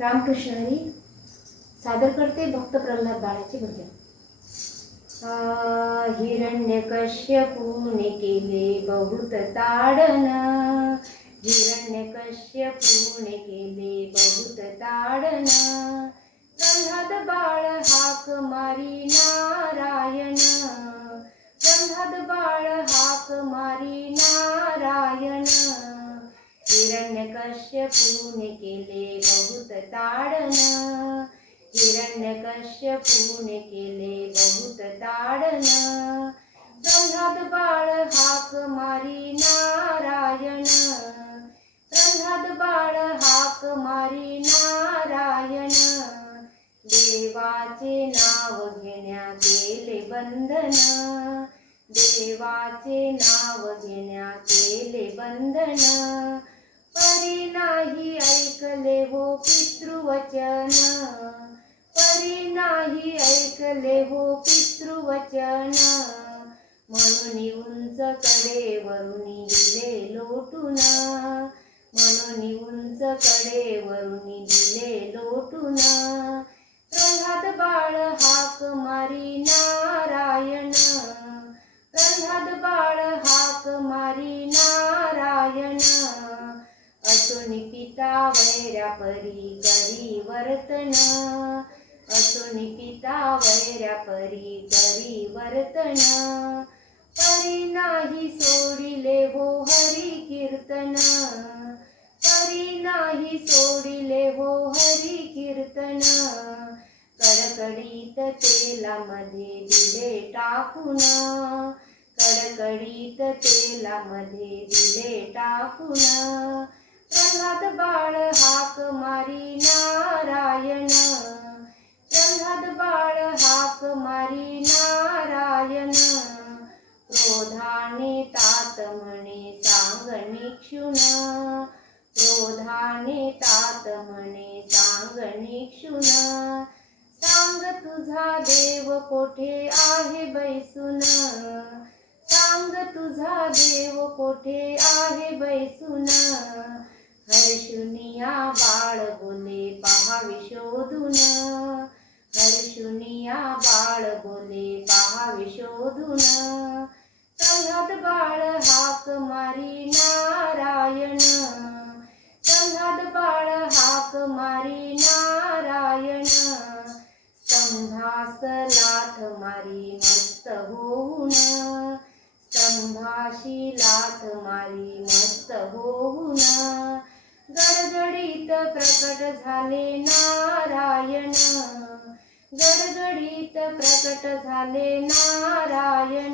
रामकृष्ण हरी सादर करते भक्त प्रल्हाद बाळाचे भजन। हिरण्यकश्यपूने केले बहुत ताडन, हिरण्यकश्यपूने केले बहुत ताडन। प्रल्हाद बाळ हाक मारी नारायण, प्रल्हाद बाळ हाक मारी नारायण। हिरण्यकश्यपूने केले बहुत ताडन, हिरण्यकश्यपूने केले बहुत ताडन। प्रल्हाद बाळ हाक मारी नारायण, प्रल्हाद बाळ हाक मारी नारायण। देवाचे नाव घेण्या केले बंधन, देवाचे नाव घेण्या केले बंधन। परी नाही ऐकले हो पितृवचन, परी नाही ऐकले हो पितृवचन। म्हणून उंच कडेवरून दिले लोटून, म्हणून उंच कडेवरून दिले लोटून। प्रल्हाद बाळ हाक मारी नारायण, प्रल्हाद बाळ हाक मारी नारायण। असून पिता वैऱ्या परी करी वर्तन, असून पिता वैऱ्या परी करी वर्तन। परी नाही सोडिले हो हरी कीर्तन, परी नाही सोडिले हो हरी कीर्तन। कडकडीत तेलामध्ये दिले टाकून, कडकडीत तेलामध्ये दिले टाकून। प्रल्हाद बाळ हाक मारी नारायण, प्रल्हाद बाळ हाक मारी नारायण। क्रोधाने तात म्हणे सांगणे क्षुण, क्रोधाने तात म्हणे सांगणे क्षुण। सांग तुझा देव कोठे आहे बैसून, सांग तुझा देव कोठे आहे बैसून। हर्षुनिया बाळ बोले पाहावे शोधून, हर्षुनिया बाळ बोले पाहावे शोधून। प्रल्हाद बाळ हाक मारी नारायण, प्रल्हाद बाळ हाक मारी नारायण। स्तंभास लाथ मारी मस्त होऊन, स्तंभाशी लाथ मारी मस्त होऊन। गडगडीत प्रकट झाले नारायण, गडगडीत प्रकट झाले नारायण।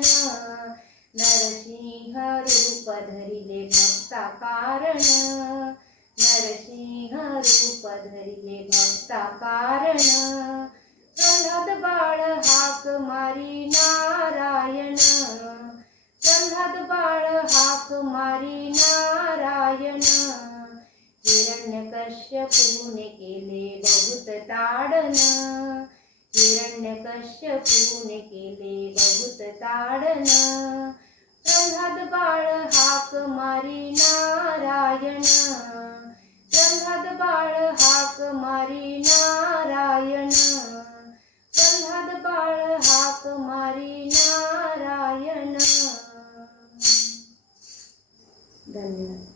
नरसिंह रूप धरिले भक्ता कारण, नरसिंह रूप धरिले भक्ता कारण। प्रल्हाद बाळ हाक मारी नारायण, प्रल्हाद बाळ हाक मारी नारायण। हिरण्यकश्यपूने केले बहुत ताडन, हिरण्यकश्यपूने केले बहुत ताडन। प्रल्हाद बाळ हाक मारी नारायण, प्रल्हाद बाळ हाक मारी नारायण। प्रल्हाद बाळ हाक मारी नारायण। धन्यवाद।